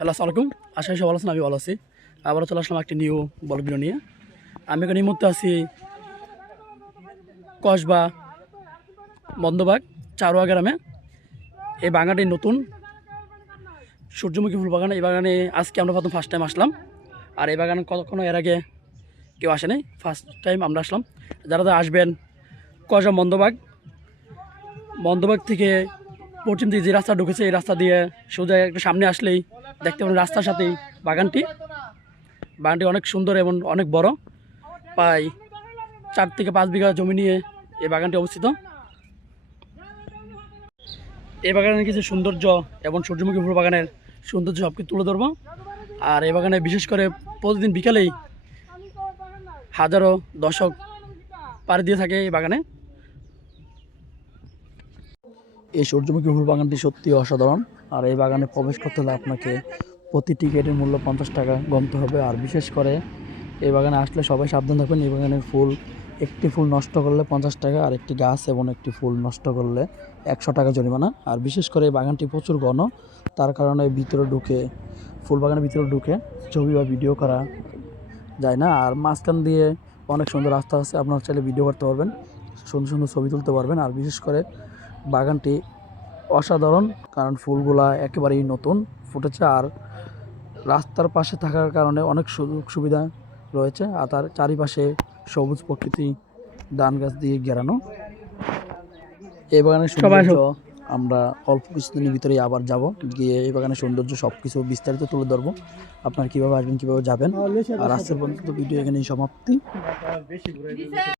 Hello, আসসালামু আশা করি ভালো আছেন, আমি ভালো আছি। আবারও চলে আসলাম একটি নিউ বল ভিডিও নিয়ে। আমি এখানে মুহূর্তে আছি কসবা বন্দবাগ, চারোয়া গ্রামে। এই বাগানটি নতুন। সূর্যমুখী ফুল বাগান। এই বাগানে আজকে আমরা প্রথম ফার্স্ট টাইম আসলাম। আর এই বাগানে কখনো এর আগে কেউ আসেনি। ফার্স্ট টাইম আমরা আসলাম। যারা যারা আসবেন কসবা বন্দবাগ বন্দবাগ থেকে পশ্চিম দিকে যে রাস্তা ঢুকেছে, এই রাস্তা দিয়ে সোজা একটু সামনে আসলেই দেখতে পাবেন রাস্তার সাথেই বাগানটি। বাগানটি অনেক সুন্দর এবং অনেক বড়। প্রায় চার থেকে পাঁচ বিঘা জমি নিয়ে এই বাগানটি অবস্থিত। এই বাগানের কিছু সৌন্দর্য এবং সূর্যমুখী ফুল বাগানের সৌন্দর্য সব কিছু তুলে ধরবো। আর এই বাগানে বিশেষ করে প্রতিদিন বিকালেই হাজারো দশক পাড়ি দিয়ে থাকে এই বাগানে। এই সূর্যমুখী ফুল বাগানটি সত্যি অসাধারণ। আর এই বাগানে প্রবেশ করতে হলে আপনাকে প্রতি টিকিটের মূল্য পঞ্চাশ টাকা গমতে হবে। আর বিশেষ করে এই বাগানে আসলে সবাই সাবধান থাকবেন, এই বাগানের ফুল, একটি ফুল নষ্ট করলে পঞ্চাশ টাকা, আর একটি গাছ এবং একটি ফুল নষ্ট করলে একশো টাকা জরিমানা। আর বিশেষ করে এই বাগানটি প্রচুর ঘন, তার কারণে ভিতরে ঢুকে, ফুল বাগানের ভিতরে ঢুকে ছবি বা ভিডিও করা যায় না। আর মাঝখান দিয়ে অনেক সুন্দর রাস্তা আছে, আপনারা চাইলে ভিডিও করতে পারবেন, সুন্দর সুন্দর ছবি তুলতে পারবেন। আর বিশেষ করে বাগানটি অসাধারণ কারণ ফুলগুলা একেবারেই নতুন ফুটেছে আর রাস্তার পাশে থাকার কারণে অনেক সুযোগ সুবিধা রয়েছে আর তার চারিপাশে সবুজ প্রকৃতি ধান গাছ দিয়ে ঘেরানো। এই বাগানের সৌন্দর্য আমরা অল্প কিছুদিনের ভিতরেই আবার যাব। গিয়ে এই বাগানের সৌন্দর্য সব কিছু বিস্তারিত তুলে ধরবো। আপনারা কীভাবে আসবেন কীভাবে যাবেন? আর আজকের পর্যন্ত ভিডিও এখানেই সমাপ্তি।